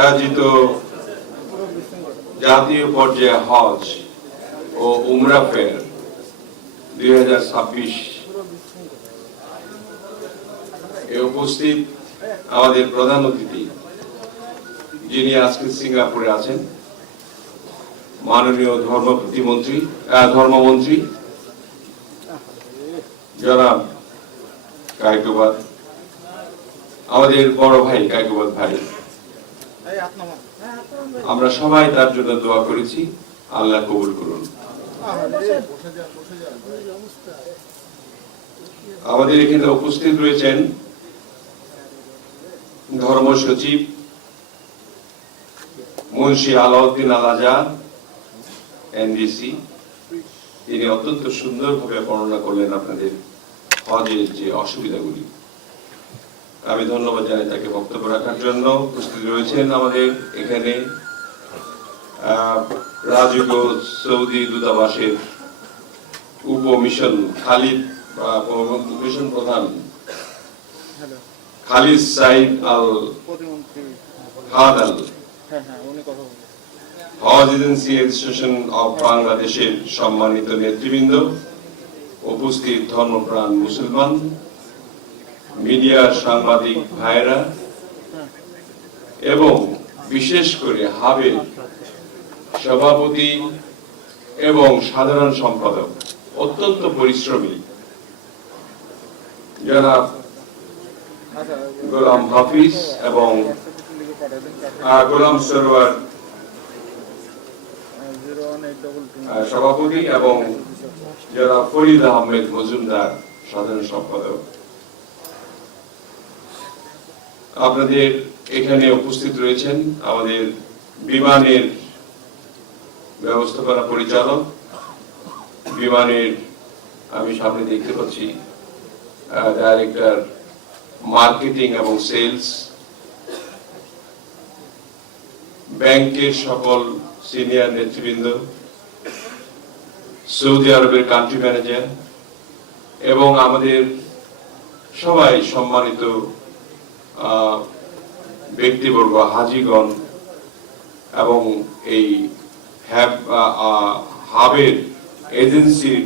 আয়োজিত জাতীয় পর্যায়ে হজ ও উমরা ফেয়ার 2026 এ উপস্থিত আমাদের প্রধান অতিথি যিনি আজকে সিঙ্গাপুরে আছেন, মাননীয় ধর্মমন্ত্রী জনাব কায়কোবাদ, আমাদের বড় ভাই কায়কোবাদ ভাই, আমরা সবাই তার জন্য দোয়া করেছি, আল্লাহ কবুল করুন। আমাদের এখানে উপস্থিত রয়েছেন ধর্ম সচিব মুন্সি আলাউদ্দিন আল আজাদ এনডিসি। তিনি অত্যন্ত সুন্দরভাবে বর্ণনা করলেন আপনাদের হজের যে অসুবিধাগুলি। আমি ধন্যবাদ জানাই তাকে বক্তব্য রাখার জন্য। উপস্থিত রয়েছেন আমাদের এখানে রাজকীয় সৌদি দূতাবাসের উপমিশন মিশন প্রধান খালিদ সাইদ আল হাদাল, হজ এজেন্সি অ্যাসোসিয়েশন অফ বাংলাদেশের সম্মানিত নেতৃবৃন্দ, উপস্থিত ধর্মপ্রাণ মুসলমান, মিডিয়ার সাংবাদিক ভাইরা এবং বিশেষ করে হাবের সভাপতি এবং সাধারণ সম্পাদক, অত্যন্ত পরিশ্রমী জনাব গোলাম হাফিজ এবং গোলাম সরোয়ার সভাপতি এবং জনাব ফরিদ আহমেদ মজুমদার সাধারণ সম্পাদক। আপনাদের এখানে উপস্থিত রয়েছেন আমাদের বিমানের ব্যবস্থাপনা পরিচালক, বিমানের আমি সামনে দেখতে পাচ্ছি ডাইরেক্টর মার্কেটিং এবং সেলস, ব্যাংকের সকল সিনিয়র নেতৃবৃন্দ, সৌদি আরবের কান্ট্রি ম্যানেজার এবং আমাদের সবাই সম্মানিত ব্যক্তিবর্গ, হাজিগণ এবং এই হাবের এজেন্সির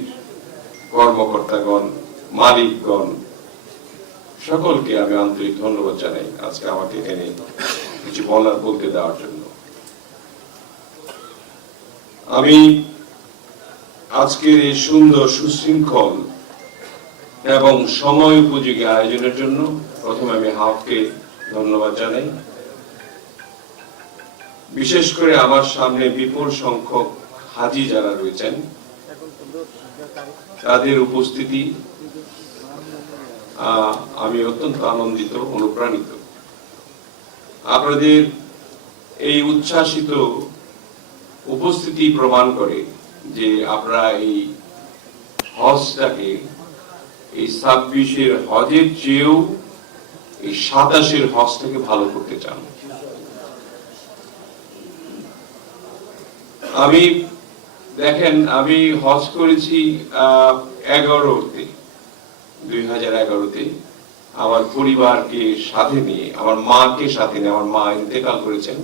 কর্মকর্তাগণ, মালিকগণ, সকলকে আমি আন্তরিক ধন্যবাদ জানাই আজকে আমাকে এখানে কিছু বলতে দেওয়ার জন্য। আমি আজকের এই সুন্দর সুশৃঙ্খল এবং সময় উপযোগী আয়োজনের জন্য প্রথমে আমি হাবকে ধন্যবাদ জানাই। বিশেষ করে আমার সামনে বিপুল সংখ্যক হাজি যারা রয়েছেন, তাদের উপস্থিতি আমি অত্যন্ত আনন্দিত, অনুপ্রাণিত। আপনাদের এই উচ্ছ্বাসিত উপস্থিতি প্রমাণ করে যে আপনারা এই হজটাকে এই 26-এর হজের চেয়েও এই 27-এর হজটাকে ভালো করতে চান। আমি দেখেন, আমি হজ করেছি 2011-তে আমার পরিবারকে সাথে নিয়ে, আমার মাকে সাথে নিয়ে। আমার মা ইন্তেকাল করেছেন।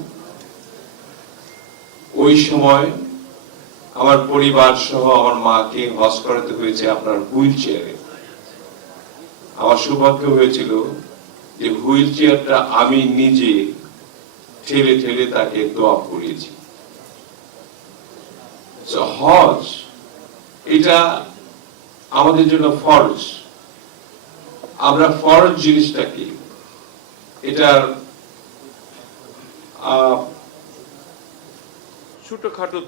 ওই সময় আমার পরিবার সহ আমার মাকে হজ করাতে হয়েছে আপনার হুইল চেয়ারে। আমার সৌভাগ্য হয়েছিল যে হুইল চেয়ারটা আমি নিজে ঠেলে ঠেলে তাকে দোয়া করিয়েছি। হজ এটা আমাদের জন্য ফরজ। আমরা ফরজ জিনিসটাকে, এটার ছোটখাটো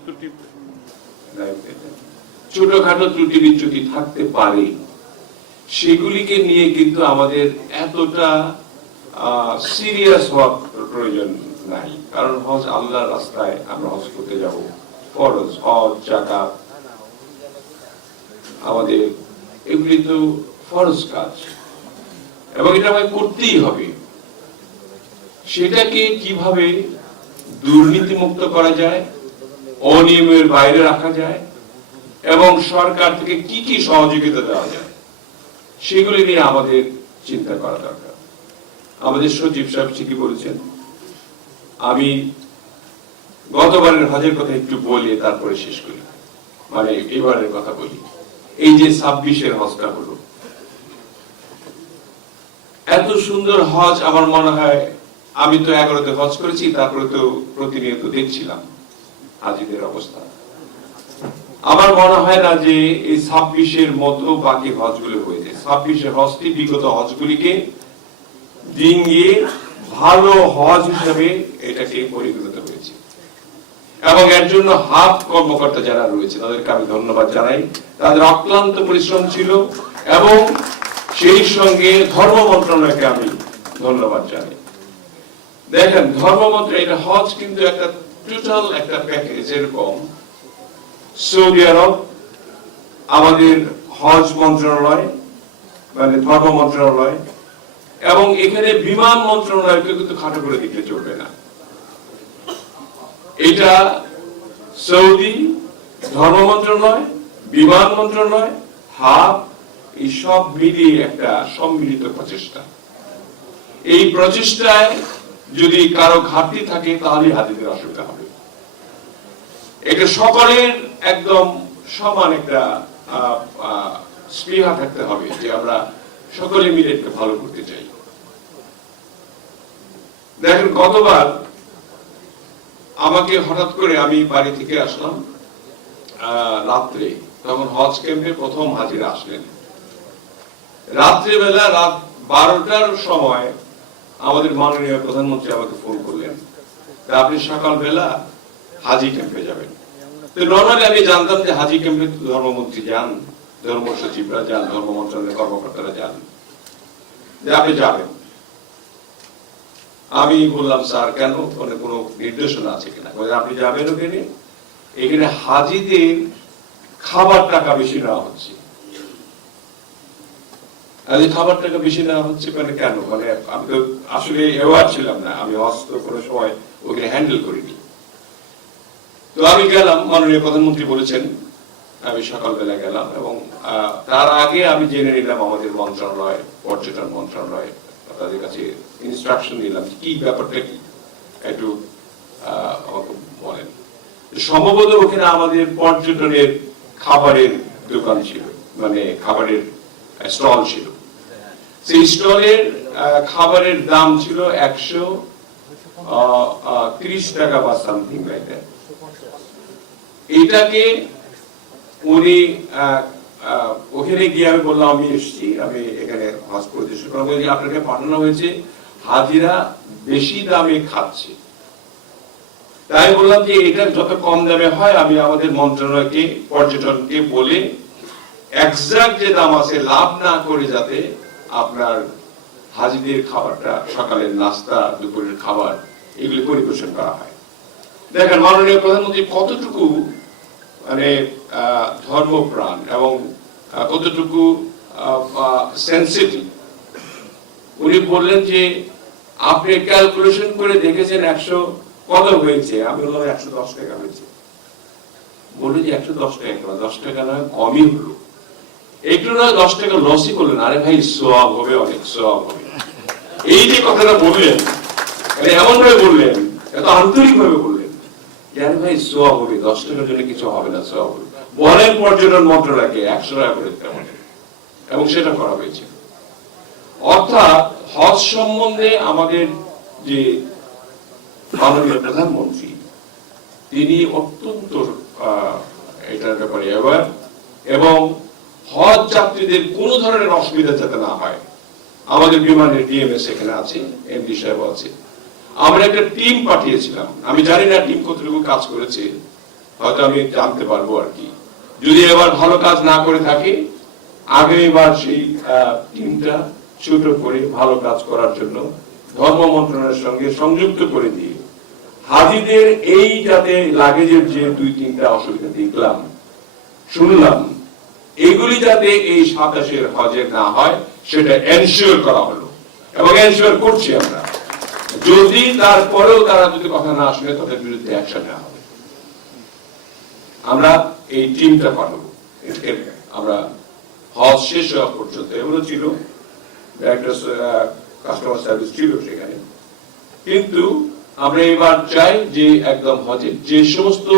ত্রুটি বিচ্যুতি থাকতে পারে, সেগুলিকে নিয়ে কিন্তু আমাদের এতটা সিরিয়াস হওয়ার প্রয়োজন নাই। কারণ হজ আল্লাহর রাস্তায় আমরা হজ করতে যাব, ফরজ হজ, যাকাত, আমাদের এগুলি তো ফরজ কাজ এবং এটা আমায় করতেই হবে। সেটাকে কিভাবে দুর্নীতি মুক্ত করা যায়, অনিয়মের বাইরে রাখা যায় এবং সরকার থেকে কি কি সহযোগিতা দেওয়া যায়, সেগুলি নিয়ে আমাদের চিন্তা করা দরকার। আমাদের সচিব সাহেব ঠিকই বলেছেন আমি গতবারের হজের কথা একটু বলি, তারপরে শেষ করি। মানে এবারের কথা বলি। এই যে 26-এর হজটা হলো, এত সুন্দর হজ আমার মনে হয়, আমি তো 11তে হজ করেছি, তারপরে তো প্রতিনিয়ত দেখছিলাম হাজিদের অবস্থা। আমার মনে হয় না যে এই 26-এর মতো বাকি হজগুলো হয়েছে। 26-এর হজটি বিগত হজগুলিকে ডিঙিয়ে ভালো হজ হিসেবে এটাকে পরিগণিত হয়েছে, এবং এর জন্য হাত কর্মকর্তা যারা রয়েছে তাদেরকে আমি ধন্যবাদ জানাই। তাদের অক্লান্ত পরিশ্রম ছিল, এবং সেই সঙ্গে ধর্ম মন্ত্রণালয়কে আমি ধন্যবাদ জানাই। দেখেন, ধর্ম মন্ত্রণালয়, এটা হজ কিন্তু একটা টোটাল একটা প্যাকেজ। এরকম সৌদি আরব আমাদের হজ মন্ত্রণালয়, মানে ধর্ম মন্ত্রণালয়, এবং এখানে বিমান মন্ত্রণালয়কে কিন্তু খাটো করে দিতে চলবে না। এটা সৌদি ধর্ম মন্ত্রণালয়, বিমান মন্ত্রণালয়, হাব, এই সব মিলিয়ে একটা সম্মিলিত প্রচেষ্টা। এই প্রচেষ্টায় যদি কারো ঘাটতি থাকে তাহলে হাজিদের অসুবিধা হবে। এটা সকলের একদম সমান একটা স্পৃহা থাকতে হবে যে আমরা সকলে মিলে এটা ভালো করতে চাই। দেখেন, গতবার আমাকে হঠাৎ করে, আমি বাড়ি থেকে আসলাম রাত্রে, তখন হজ ক্যাম্পে প্রথম হাজিরা আসলেন। রাত্রিবেলা রাত 12টার সময় আমাদের মাননীয় প্রধানমন্ত্রী আমাকে ফোন করলেন, আপনি সকালবেলা হাজি ক্যাম্পে যাবেন। তো নর্মালি আমি জানতাম যে হাজি ক্যাম্পে ধর্মমন্ত্রী যান, ধর্ম সচিবরা যান, ধর্ম মন্ত্রণালয়ের কর্মকর্তারা যান, যে আপনি যাবেন। আমি বললাম, স্যার কেন, কোনো নির্দেশনা আছে কিনা? আপনি যাবেন ওখানে, এখানে হাজিদের খাবার টাকা বেশি নেওয়া হচ্ছে। খাবার টাকা বেশি নেওয়া হচ্ছে মানে কেন? মানে আমি তো আসলে অ্যাওয়ার ছিলাম না, আমি হস্ত কোনো সময় ওখানে হ্যান্ডেল করিনি। তো আমি গেলাম, মাননীয় প্রধানমন্ত্রী বলেছেন, আমি সকালবেলা গেলাম, এবং তার আগে আমি জেনে নিলাম আমাদের মন্ত্রণালয়, পর্যটন মন্ত্রণালয়, তাদের কাছে ইনস্ট্রাকশন নিলাম কি ব্যাপারটা কি, একটু আমাকে বলেন। সম্ভবত ওখানে আমাদের পর্যটনের খাবারের দোকান ছিল, মানে খাবারের স্টল ছিল। সেই স্টলের খাবারের দাম ছিল 130 টাকা বা সামথিং লাইক দ্যাট। এটাকে উনি ওখানে গিয়ে আমি বললাম, আমি এসেছি, আমি এখানে হজ পরিদর্শন করা, বলছি আপনাকে পাঠানো হয়েছে, হাজিরা বেশি দামে খাচ্ছে। তাই বললাম যে এটা যত কম দামে হয় আমি আমাদের মন্ত্রণালয়কে, পর্যটনকে বলে এক্সাক্ট যে দাম আছে লাভ না করে যাতে আপনার হাজিদের খাবারটা, সকালের নাস্তা, দুপুরের খাবার, এগুলি পরিবেশন করা হয়। দেখেন, মাননীয় প্রধানমন্ত্রী কতটুকু মানে ধর্মপ্রাণ এবং কতটুকু সেন্সিটিভ। উনি বললেন যে আপনি ক্যালকুলেশন করে দেখেছেন 100 কত হয়েছে? আমি বললাম 110 টাকা হয়েছে। বললেন যে 110 টাকা, 10 টাকা নয়, কমই হলো। একটু নয় 10 টাকা লসই করলেন। আরে ভাই, সওয়াব হবে, অনেক সওয়াব হবে। এই যে কথাটা বললেন, এমন ভাবে বললেন, এত আন্তরিক ভাবে বললেন, আরে ভাই সওয়াব হবে, 10 টাকার জন্য কিছু হবে না, সওয়াব হবে। বলেন পর্যটন মন্ত্রণালয়কে 100 টাকা করে দিতে হবে, এবং সেটা করা হয়েছে। অর্থাৎ হজ সম্বন্ধে আমাদের যে মাননীয় প্রধানমন্ত্রী, তিনি অত্যন্ত এটার ব্যাপারে অ্যাওয়ার, এবং হজ যাত্রীদের কোন ধরনের অসুবিধা যাতে না হয়। আমাদের বিমানের ডিএমএস এখানে আছে, এমডি সাহেব আছে। আমরা একটা টিম পাঠিয়েছিলাম, আমি জানি না টিম কতটুকু কাজ করেছে, হয়তো আমি জানতে পারবো আর কি। যদি এবার ভালো কাজ না করে থাকে, আগামীবার সেই টিমটা ছোট করে ভালো কাজ করার জন্য ধর্ম মন্ত্রণালয়ের সঙ্গে সংযুক্ত করে দিয়ে হাজিদের এই যাতে লাগেজের যে 2-3টা অসুবিধা দেখলাম, শুনলাম, এগুলি যাতে এই 27-এর হজে না হয় সেটা এনশিওর করা হলো, এবং এনশিওর করছি আমরা। যদি তারপরেও তারা যদি কথা না শুনে, তাদের বিরুদ্ধে অ্যাকশন নেওয়া হবে। আমরা এই টিমটা পাঠাবো, আমরা হজ শেষ হওয়া পর্যন্ত। এগুলো ছিল একটা কাস্টমার সার্ভিস ছিল সেখানে, কিন্তু আমরা এবার চাই যে একদম হজে যে সমস্ত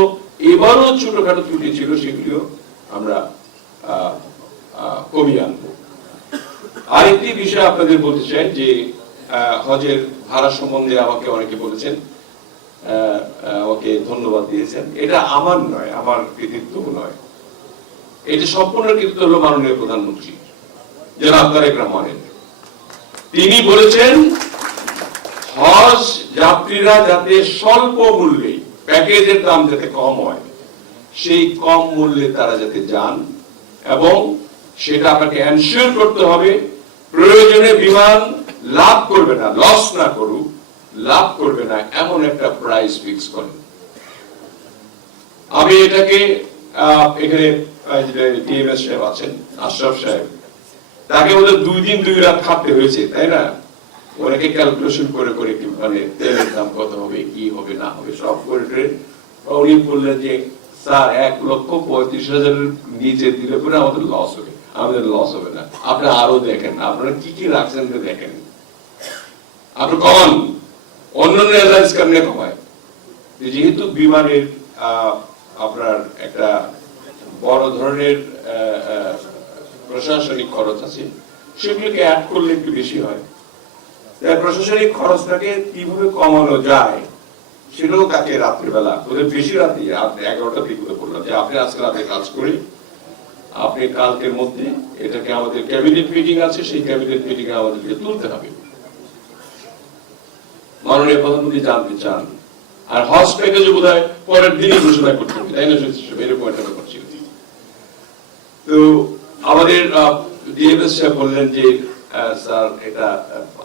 এবারও ছোটখাটো ত্রুটি ছিল সেগুলিও আমরা কমিয়ে আনবো। আরেকটি বিষয় আপনাদের বলতে চাই যে হজের ভাড়া সম্বন্ধে আমাকে অনেকে বলেছেন, আমাকে ধন্যবাদ দিয়েছেন। এটা আমার নয়, আমার কৃতিত্ব নয়, এটা সম্পূর্ণ কৃতিত্ব হলো মাননীয় প্রধানমন্ত্রী জনাব তারেক রহমানের। তিনি বলেছেন হজ যাত্রীরা যাতে স্বল্প মূল্যে, প্যাকেজের দাম যাতে কম হয়, সেই কম মূল্যে তারা যাতে যান, এবং সেটা আপনাকে এনশিওর করতে হবে প্রয়োজনে বিমান লাভ করবে না, লস না করুক, লাভ করবে না এমন একটা প্রাইস ফিক্স করেন। আমি এটাকে এখানে টিএমএস সাহেব আছেন, আশরাফ সাহেব, তাকে ওদের 2 দিন 2 রাত খাটতে হয়েছে, তাই না? অনেকে ক্যালকুলেশন করে করে মানে তেলের দাম কত হবে, কি হবে না হবে সব করে উনি বললেন যে স্যার 1,35,000 নিচে দিলে পরে আমাদের লস হবে। আমাদের লস হবে না, আপনি আরো দেখেন আপনারা কি কি রাখছেন দেখেন, আপনি কমান অন্যান্য এয়ারলাইন্স কেমনে কমায়। যেহেতু বিমানের আপনার একটা বড় ধরনের প্রশাসনিক খরচ আছে, সেগুলোকে অ্যাড করলে একটু বেশি হয়। প্রশাসনিক খরচটাকে কিভাবে কমানো যায় সেটাও তাকে রাত্রিবেলা, ওদের বেশি রাতে 11টা থেকে বললাম যে আপনি আজকে রাতে কাজ করে আপনি কালকের মধ্যে এটাকে, আমাদের ক্যাবিনেট মিটিং আছে, সেই ক্যাবিনেট মিটিং এ আমাদেরকে তুলতে হবে। মাননীয় প্রধানমন্ত্রী জানতে চান, আর হজ প্যাকেজে বোধহয় পরের দিনই ঘোষণা করতে হবে, তাই না? এরকম একটা ব্যাপার ছিল। তো আমাদের ডিএমএস সাহেব বললেন যে স্যার এটা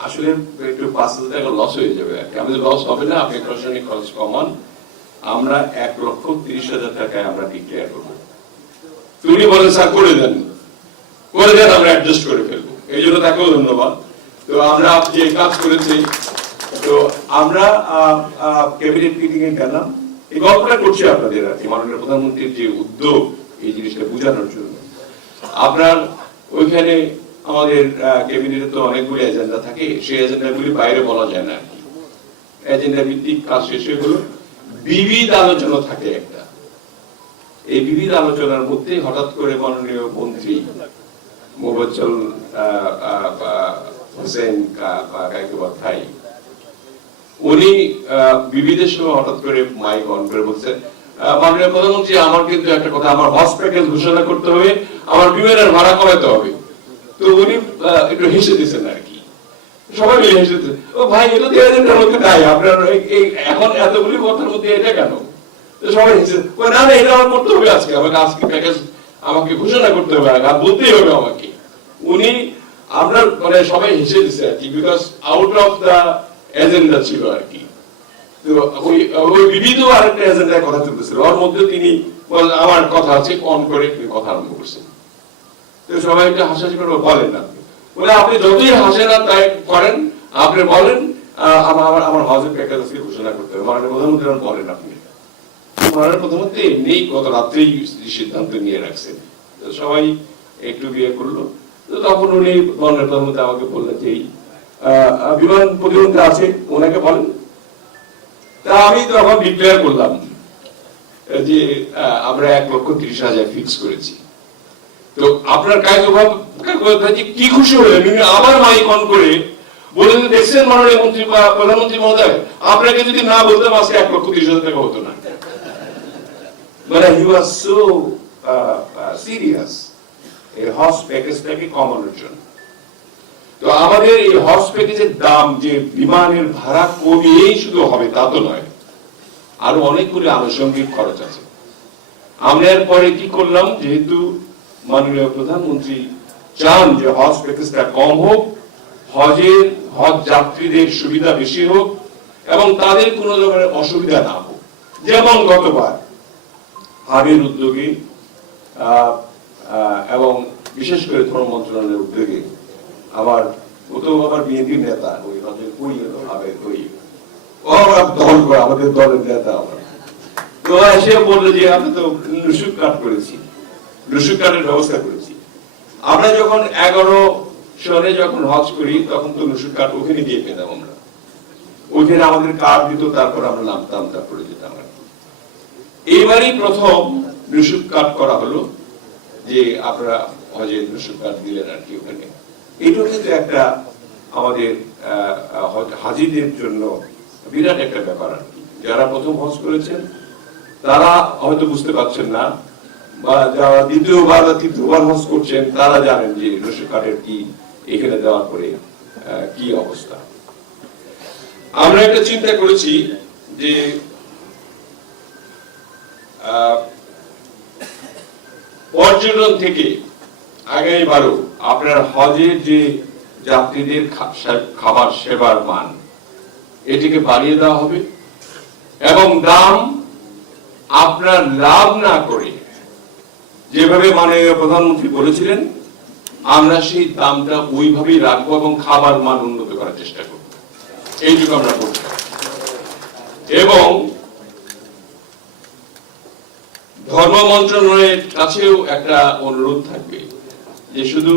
আসলে একটু 5,000 টাকা লস হয়ে যাবে, আমাদের লস হবে না, আপনি প্রশাসনিক খরচ কমান, আমরা 1,30,000 টাকায় আমরা ডিক্লেয়ার করবো। উনি বলেন স্যার করে দেন, আমরা অ্যাডজাস্ট করে ফেলবো। এই জন্য তাকেও ধন্যবাদ। তো আমরা যে কাজ করেছি, তো আমরা ক্যাবিনেট মিটিং এ গেলাম, এই গল্পটা করছি আপনাদের আর কি, মাননীয় প্রধানমন্ত্রীর যে উদ্যোগ এই জিনিসটা বোঝানোর জন্য। আপনার ওইখানে আমাদের ক্যাবিনেটে তো অনেকগুলি এজেন্ডা থাকে, সেই এজেন্ডাগুলি বাইরে বলা যায় না, এজেন্ডা ভিত্তিক কাজ শেষ হয়ে গেল, বিবিধ আলোচনা থাকে একটা। এই বিবিধ আলোচনার মধ্যে হঠাৎ করে মাননীয় মন্ত্রী মোবাজ্জল হোসেন কায়কোবাধ্যায় উনি বিবিধের সময় হঠাৎ করে মাইক অন করে বলছেন, মাননীয় প্রধানমন্ত্রী আমার কিন্তু একটা কথা, আমার হজ প্যাকেজ ঘোষণা করতে হবে, আমার বিমানের ভাড়া কমাতে হবে। তো উনি একটু হেসে দিচ্ছেন আর কি, সবাই মিলে হেসে দিচ্ছেন, ও ভাই এটা তো এজেন্ডার মধ্যে নাই, আপনার এখন এতগুলি কথার মধ্যে এটা কেন? সবাই হেসে, না না এটা আমার করতে হবে, আজকে আমাকে আজকে প্যাকেজ আমাকে ঘোষণা করতে হবে, আর বলতেই হবে আমাকে। উনি আমরা মানে সবাই হেসে দিচ্ছে আর কি, because out of the agenda ছিল আর কি। তো ওই বিবিধ আরেকটা এজেন্ডায় কথা চলতেছিল, ওর মধ্যে তিনি আমার কথা আছে অন করে কথা আরম্ভ করছেন। তো সবাই একটা হাসাহাসি করে বলেন না, বলে আপনি যতই হাসেন না তাই করেন, আপনি বলেন আমার হজের প্যাকেজ আজকে ঘোষণা করতে হবে, মাননীয় প্রধানমন্ত্রী বলেন। আপনি মাননীয় প্রধানমন্ত্রী এমনি গত রাত্রেই সিদ্ধান্ত নিয়ে রাখছেন। তো সবাই একটু বিয়ে করলো। তো তখন উনি মাননীয় প্রধানমন্ত্রী আমাকে বললেন যে বিমান প্রতিমন্ত্রী আছে, ওনাকে বলেন। তা আমি তখন ডিক্লেয়ার করলাম যে আমরা 1,30,000 ফিক্স করেছি। তো আপনার কায়কোবাধ্যায় কি খুশি হলেন, উনি আবার মাইক অন করে বলে দেখছেন মাননীয় মন্ত্রী বা প্রধানমন্ত্রী মহোদয়, আপনাকে যদি না বলতাম আজকে 1,30,000 টাকা হতো না। মানে হি ওয়াজ সো সিরিয়াস এই হজ প্যাকেজটাকে কমানোর জন্য। তো আমাদের এই হজ প্যাকেজের দাম যে বিমানের ভাড়া কমিয়েই শুধু হবে তা তো নয়, আরো অনেকগুলি আনুষঙ্গিক খরচ আছে। আমরা এরপরে কি করলাম, যেহেতু মাননীয় প্রধানমন্ত্রী চান যে হজ প্যাকেজটা কম হোক, হজ যাত্রীদের সুবিধা বেশি হোক এবং তাদের কোনো ধরনের অসুবিধা না হোক, যেমন গতবার হাবির উদ্যোগে এবং বিশেষ করে ধর্ম মন্ত্রণালয়ের উদ্যোগে আমার বিএনপির নেতা ওই দল করে আমাদের দলের নেতা তো এসে বললো যে আমি তো লুসুক কার্ড করেছি, লুসুক কার্ডের ব্যবস্থা করেছি। আমরা যখন 11 সালে যখন হজ করি তখন তো লুসুক কার্ড ওখানে দিয়ে পেতাম আমরা। তো ওইখানে আমাদের কার্ড দিত, তারপর আমরা নামতাম, তারপরে যেতাম আর কি। এইবারই প্রথম রসুদ কার্ড করা হলো, যে আপনারা হজের রসুদ কার্ড দিলেন আর কি ওখানে। এটাও কিন্তু একটা আমাদের হাজিদের জন্য বিরাট একটা ব্যাপার আর কি। যারা প্রথম হজ করেছেন তারা হয়তো বুঝতে পারছেন না, বা যারা দ্বিতীয়বার বা তৃতীয়বার হজ করছেন তারা জানেন যে রসুদ কার্ডের কি এখানে দেওয়ার পরে কি অবস্থা। আমরা একটা চিন্তা করেছি যে পর্যটন থেকে আগামীবারও আপনার হজের যে যাত্রীদের খাবার সেবার মান এটিকে বাড়িয়ে দেওয়া হবে, এবং দাম আপনার লাভ না করে যেভাবে মাননীয় প্রধানমন্ত্রী বলেছিলেন আমরা সেই দামটা ওইভাবেই রাখবো এবং খাবার মান উন্নত করার চেষ্টা করব, এইটুকু আমরা করছি। এবং ধর্ম মন্ত্রণালয়ের কাছেও একটা অনুরোধ থাকবে যে শুধু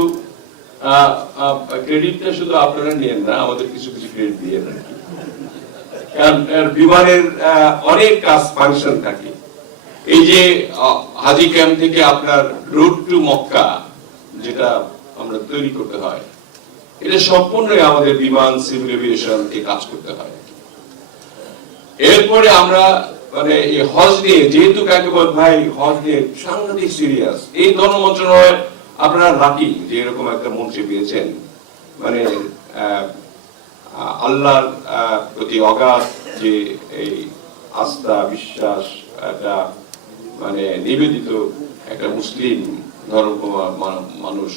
ক্রেডিটটা শুধু আপনারা নিয়েন না, আমাদের কিছু কিছু ক্রেডিট দিয়ে নেন, কারণ বিমানের অনেক কাজ ফাংশন থাকে। এই যে হাজি ক্যাম্প থেকে আপনার রোড টু মক্কা যেটা আমরা তৈরি করতে হয়, এটা সম্পূর্ণই আমাদের বিমান সিভিল এভিয়েশন কে কাজ করতে হয়। এরপরে আমরা মানে এই হজ নিয়ে, যেহেতু কাকুবত ভাই হজ নিয়ে সাংঘাতিক সিরিয়াস, এই ধর্ম মন্ত্রণালয় আপনারা লাকি যে এরকম একটা মন্ত্রী পেয়েছেন, মানে আল্লাহর প্রতি অগাধ যে এই আস্থা বিশ্বাস, একটা মানে নিবেদিত একটা মুসলিম ধর্ম মানুষ,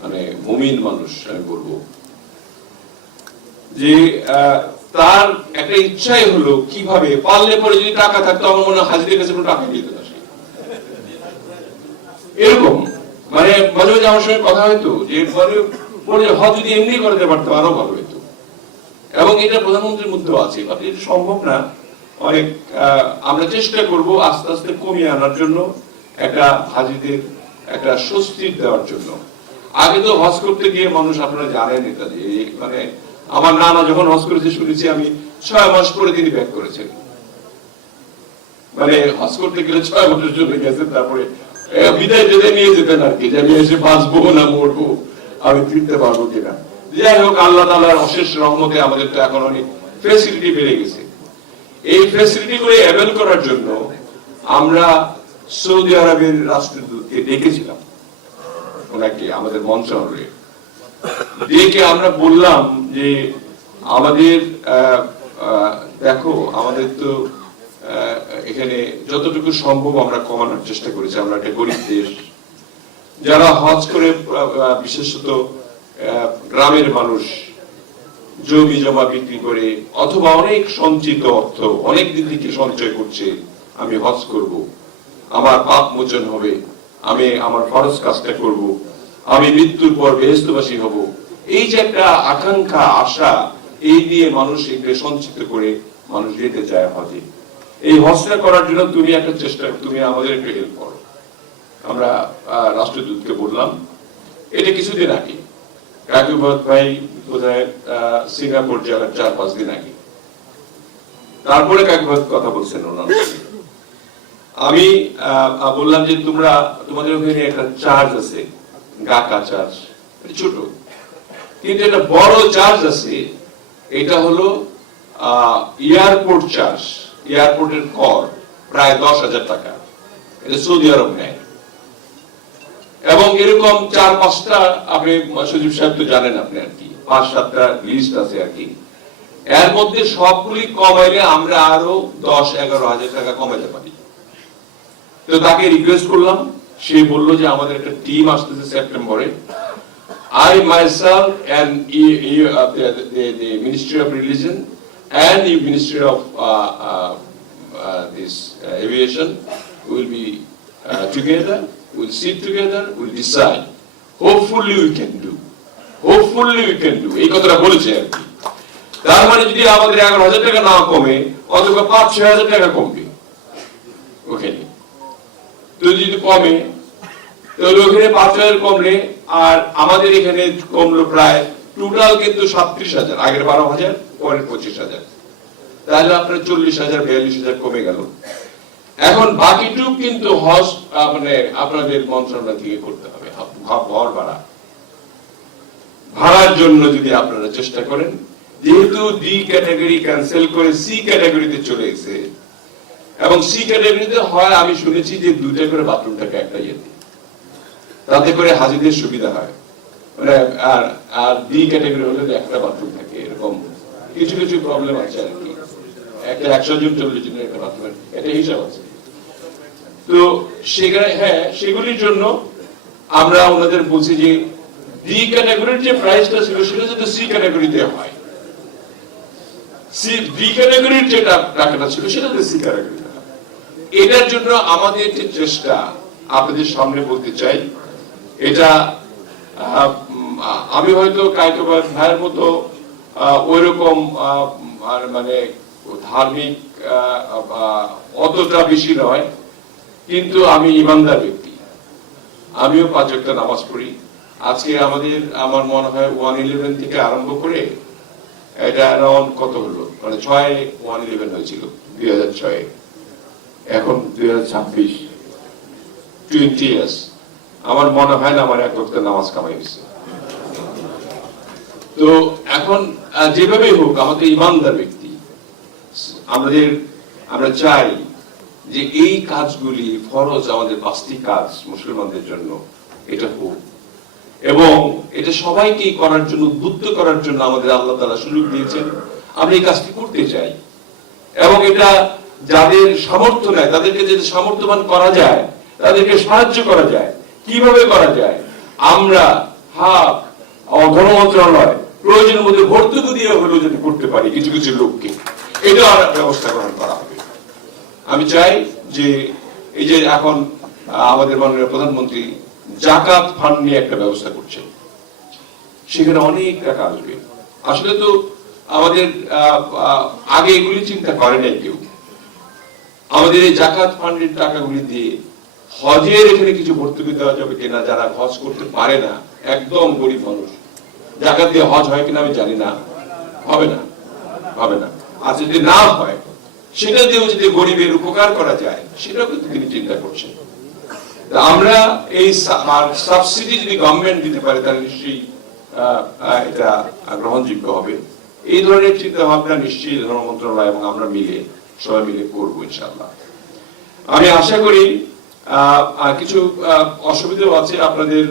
মানে মুমিন মানুষ আমি বলবো, যে তার একটা ইচ্ছাই হলো কিভাবে পারলে পরে যদি টাকা থাকতো, আমার মনে হয় হাজিদের কাছে কোনো টাকা দিত না। এরকম মানে মাঝে মাঝে আমার সঙ্গে কথা হয়তো যে পরে হজ যদি এমনি করতে পারতো আরো ভালো হতো, এবং এটা প্রধানমন্ত্রীর মধ্যেও আছে, এটা সম্ভব না। অনেক আমরা চেষ্টা করব আস্তে আস্তে কমিয়ে আনার জন্য, একটা হাজিদের একটা স্বস্তি দেওয়ার জন্য। আগে তো হজ করতে গিয়ে মানুষ আপনারা জানেন এটা যে মানে আমার নানা যখন হজ করেছে শুনেছি আমি 6 মাস পরে তিনি ব্যাক করেছেন, মানে হজ করতে গেলে 6 বছর চলে গেছেন, তারপরে বিদায় যেতে নিয়ে যেতেন আর কি, যে আমি এসে বাঁচবো না মরবো, আমি ফিরতে পারবো কিনা। যাই হোক, আল্লাহ তাআলার অশেষ রহমতে আমাদের তো এখন অনেক ফ্যাসিলিটি বেড়ে গেছে। এই ফ্যাসিলিটি গুলো অ্যাভেল করার জন্য আমরা সৌদি আরবের রাষ্ট্রদূতকে ডেকেছিলাম, ওনাকে আমাদের মন্ত্রণালয়ে ডেকে আমরা বললাম যে আমাদের দেখো, আমাদের তো এখানে যতটুকু সম্ভব আমরা কমানোর চেষ্টা করেছি, আমরা একটা গরিব দেশ, যারা হজ করে বিশেষত গ্রামের মানুষ জমি জমা বিক্রি করে অথবা অনেক সঞ্চিত অর্থ অনেক দিন থেকে সঞ্চয় করছে, আমি হজ করব, আমার পাপ মোচন হবে, আমি আমার ফরজ কাজটা করব, আমি মৃত্যুর পর বেহেশতবাসী হব, এই যে একটা আকাঙ্ক্ষা আশা, এই নিয়ে মানুষ এগুলো সঞ্চিত করে মানুষ যেতে চায় হজে। এই হজটা করার জন্য তুমি একটা চেষ্টা, তুমি আমাদের একটু হেল্প করো। আমরা রাষ্ট্রদূতকে বললাম, এটা কিছুদিন আগে কাকুবত ভাই বোধহয় সিঙ্গাপুর যাওয়ার 4-5 দিন আগে, তারপরে কাকুবত কথা বলছেন ওনার। আমি বললাম যে তোমরা তোমাদের ওখানে একটা চার্জ আছে, গাকা চার্জ, ছোট কিন্তু একটা বড় চার্জ আছে, এটা হলো এয়ারপোর্ট চার্জ, এয়ারপোর্টের কর প্রায় 10,000 টাকা, এটা সৌদি আরব নেয়। এবং এরকম 4-5টা আপনি সজীব সাহেব তো জানেন, আপনি আর কি 5-7টা লিস্ট আছে আর কি। এর মধ্যে সবগুলি কমাইলে আমরা আরো 10-11 হাজার টাকা কমাইতে পারি। তো তাকে রিকোয়েস্ট করলাম, সে বলল যে আমাদের একটা টিম আসতেছে সেপ্টেম্বরে, I myself and the Ministry of Religion and the Ministry of this Aviation will be together, we'll sit together, we'll decide. Hopefully we can do. Hopefully we can do. এই কথাটা বলেছে আর কি। তার মানে যদি আমাদের 11,000 টাকা না কমে, অথবা 5-6 হাজার টাকা কমবে ওখানে। তো যদি কমে তাহলে ওখানে 5,000 কমলে, আর আমাদের এখানে কমলো প্রায় টোটাল কিন্তু 37,000, আগের 12,000, পরের 25,000। তাহলে আপনার 40,000 42,000 কমে গেল। এখন বাকিটুকু কিন্তু হজ মানে আপনাদের মন্ত্রণালয় থেকে করতে হবে। ঘর ভাড়ার জন্য যদি আপনারা চেষ্টা করেন, যেহেতু ডি ক্যাটাগরি ক্যান্সেল করে সি ক্যাটাগরিতে চলে গেছে, এবং সি ক্যাটাগরিতে হয় আমি শুনেছি যে 2টা করে বাথরুম থাকে একটা ইয়েতে, তাতে করে হাজিদের সুবিধা হয়। মানে আর ডি ক্যাটাগরি হলে একটা বাথরুম থাকে, এরকম কিছু কিছু প্রবলেম আছে আর কি। একটা 100 জন 40 জনের একটা বাথরুম, এটা হিসাব আছে। তো সেখানে হ্যাঁ, সেগুলির জন্য আমরা ওনাদের বলছি যে ডি ক্যাটাগরির যে প্রাইসটা ছিল সেটা যদি সি ক্যাটাগরিতে হয়, ডি ক্যাটাগরির যে টাকাটা ছিল সেটা যদি সি ক্যাটাগরিতে হয়। এটার জন্য আমাদের যে চেষ্টা আপনাদের সামনে বলতে চাই, এটা আমি হয়তো কায়কোবাদ ভাইয়ের মতো ওইরকম মানে ধার্মিক অতটা বেশি নয়, কিন্তু আমি ইমানদার ব্যক্তি। আমিও 5 ওয়াক্ত নামাজ পড়ি। আজকে আমার মনে হয় 111 থেকে আরম্ভ করে এটা অ্যারাউন্ড কত হলো, মানে 111 হয়েছিল 2006-এ, এখন 2026, 20 ইয়ার্স। আমার মনে হয় না আমার 1 ওয়াক্ত নামাজ কামাই গেছে। তো এখন যেভাবেই হোক, আমাদের ইমানদার ব্যক্তি, আমরা চাই যে এই কাজগুলি ফরজ, আমাদের 5টি কাজ মুসলমানদের জন্য, এটা হোক, এবং এটা সবাইকে করার জন্য, উদ্বুদ্ধ করার জন্য আমাদের আল্লাহ তাআলা সুযোগ দিয়েছেন। আমরা এই কাজটি করতে চাই, এবং এটা যাদের সামর্থ্য নেই তাদেরকে যদি সামর্থ্যবান করা যায়, তাদেরকে সাহায্য করা যায়, কিভাবে করা যায়, আমরা ধর্ম মন্ত্রণালয় প্রয়োজনের মধ্যে ভর্তুকি দিয়ে হলেও যদি করতে পারি কিছু কিছু লোককে, এটা ব্যবস্থা গ্রহণ করা হবে। আমি চাই যে এই যে এখন আমাদের মাননীয় প্রধানমন্ত্রী জাকাত ফান্ড নিয়ে একটা ব্যবস্থা করছেন, সেখানে অনেক টাকা আসবে। আসলে তো আমাদের আগে এগুলি চিন্তা করে নাই কেউ। আমাদের এই জাকাত ফান্ডের টাকাগুলি দিয়ে হজের এখানে কিছু ভর্তুকি দেওয়া যাবে কিনা, যারা হজ করতে পারে না, একদম গরিব মানুষ, জাকাত দিয়ে হজ হয় কিনা আমি জানি না, হবে না। আর যদি না হয়, সেটা দিয়েও যদি গরিবের উপকার করা যায়, সেটাও কিন্তু তিনি চিন্তা করছেন। আমরা এই সাবসিডি যদি গভর্নমেন্ট দিতে পারে, তাহলে নিশ্চয়ই এটা গ্রহণযোগ্য হবে। এই ধরনের চিন্তা ভাবনা নিশ্চয়ই ধর্ম মন্ত্রণালয় এবং আমরা সবাই মিলে করবো ইনশাআল্লাহ। আমি আশা করি কিছু অসুবিধাও আছে আপনাদের।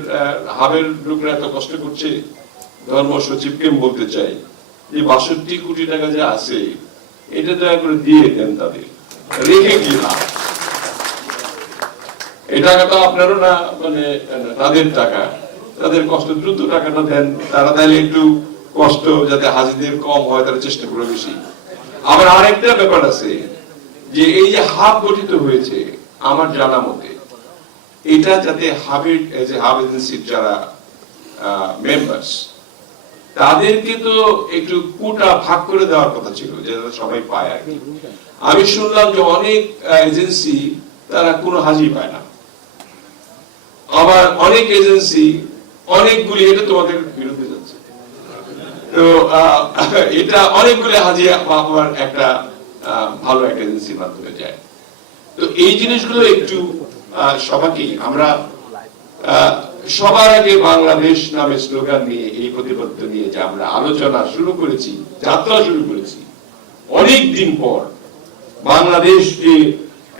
হাবের লোকরা এত কষ্ট করছে, ধর্ম সচিবকে বলতে চাই যে 62 কোটি টাকা যা আছে, এটা দয়া করে দিয়ে দেন, তাদের রেখে কি না, এই টাকা তো আপনারও না, মানে তাদের টাকা, তাদের কষ্ট, দ্রুত টাকাটা দেন। তারা তাহলে একটু কষ্ট যাতে হাজিদের কম হয়, তারা চেষ্টা করে বেশি। আবার আরেকটা ব্যাপার আছে যে এই যে হাব গঠিত হয়েছে, আমার জানা মতে এটা যাতে হাব এজেন্সির যারা মেম্বার্স, তাদেরকে তো একটু কোটা ভাগ করে দেওয়ার কথা ছিল, যেটা সবাই পায় আর কি। আমি শুনলাম যে অনেক এজেন্সি তারা কোনো হাজি পায় না, আবার অনেক এজেন্সি অনেকগুলি, এটা তোমাদের বিরুদ্ধে যাচ্ছে, তো এটা অনেকগুলি হাজি পাওয়ার একটা ভালো একটা এজেন্সির মাধ্যমে যায়। তো এই জিনিসগুলো একটু সবাইকে, আমরা সবার আগে বাংলাদেশ নামে স্লোগান নিয়ে, এই প্রতিবদ্ধ নিয়ে যে আমরা আলোচনা শুরু করেছি, যাত্রা শুরু করেছি, অনেক দিন পর বাংলাদেশ যে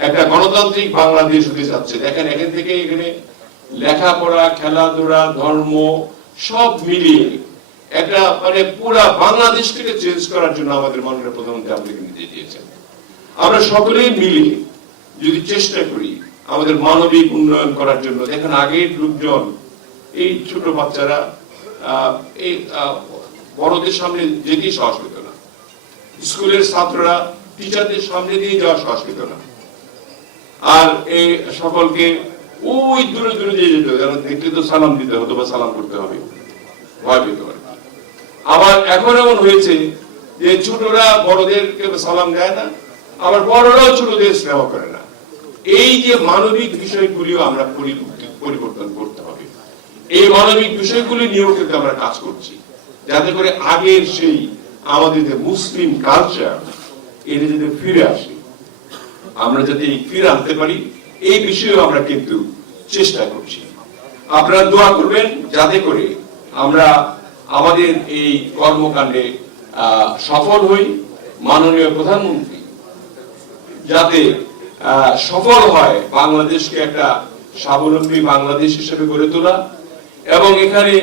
একটা গণতান্ত্রিক বাংলাদেশ হতে যাচ্ছে। দেখেন, এখান থেকে এখানে লেখাপড়া, খেলাধুলা, ধর্ম সব মিলিয়ে একটা মানে পুরা বাংলাদেশকে চেঞ্জ করার জন্য আমাদের মাননীয় প্রধানমন্ত্রী আমাদেরকে নির্দেশ দিয়েছেন। আমরা সকলেই মিলে যদি চেষ্টা করি আমাদের মানবিক উন্নয়ন করার জন্য। দেখেন, আগের লোকজন, এই ছোট বাচ্চারা এই বড়দের সামনে যেতেই সাহস পেত না, স্কুলের ছাত্ররা টিচারদের সামনে দিয়ে যাওয়া সাহস পেত না, আর এই সকলকে ওই দূরে দূরে দিয়ে যেত, কারণ দেখলে তো সালাম দিতে হতো বা সালাম করতে হবে, ভয় পেত আর কি। আবার এখন এমন হয়েছে যে ছোটরা বড়দেরকে সালাম দেয় না, আবার বড়রাও ছোটদের স্নেহ করে না। এই যে মানবিক বিষয়গুলিও আমরা পরিবর্তন করতে হবে। এই মানবিক বিষয়গুলি নিয়েও কিন্তু আমরা কাজ করছি, যাতে করে আগের সেই আমাদের যে মুসলিম কালচার, এটা যদি ফিরে আসে, আমরা যাতে ফিরে আনতে পারি এই বিষয়ে আমরা কিন্তু চেষ্টা করছি। আপনারা দোয়া করবেন যাতে করে আমরা আমাদের এই কর্মকাণ্ডে সফল হই। মাননীয় প্রধানমন্ত্রী যাতে সফল হয় বাংলাদেশকে একটা স্বাবলম্বী বাংলাদেশ হিসেবে গড়ে তোলা, এবং এখানে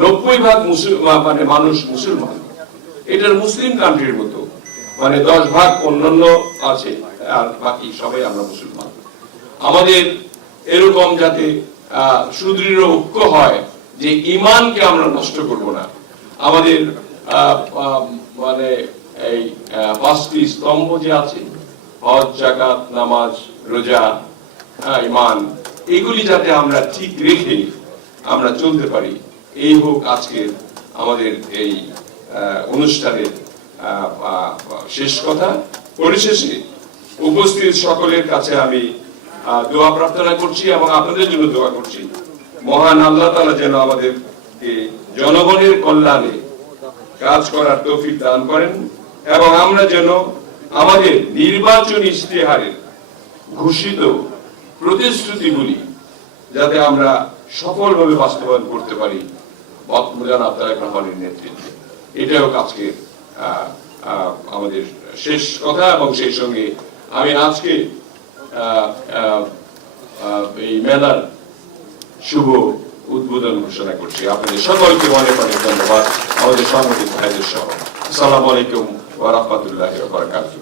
90% মানে মানুষ মুসলমান, এটার মুসলিম কান্ট্রির মতো, মানে 10% অন্যান্য আছে আর বাকি সবাই আমরা মুসলমান। আমাদের এরকম যাতে সুদৃঢ় ঐক্য হয় যে ঈমানকে আমরা নষ্ট করব না। আমাদের মানে এই 5টি স্তম্ভ যে আছে, হজ, যাকাত, নামাজ, রোজা, ঈমান, এগুলি যাতে আমরা ঠিক রেখে আমরা চলতে পারি, এই হোক আজকে আমাদের এই অনুষ্ঠানের শেষ কথা। পরিশেষে উপস্থিত সকলের কাছে আমি দোয়া প্রার্থনা করছি এবং আপনাদের জন্য দোয়া করছি, মহান আল্লাহ তাআলা যেন আমাদেরকে জনগণের কল্যাণে কাজ করার তৌফিক দান করেন, এবং আমরা যেন আমাদের নির্বাচনী ইশতেহারের ঘোষিত প্রতিশ্রুতিগুলি যাতে আমরা সফলভাবে বাস্তবায়ন করতে পারি জনাব তারেক রহমানের নেতৃত্বে। এটাও আজকে আমাদের শেষ কথা, এবং সেই সঙ্গে আমি আজকে এই মেলার শুভ উদ্বোধন ঘোষণা করছি। আপনাদের সকলকে অনেক অনেক ধন্যবাদ, আমাদের সাংবাদিক ভাইদের সহ। আসসালামু আলাইকুম ওয়া রাহমাতুল্লাহি ওয়া বারাকাতুহু।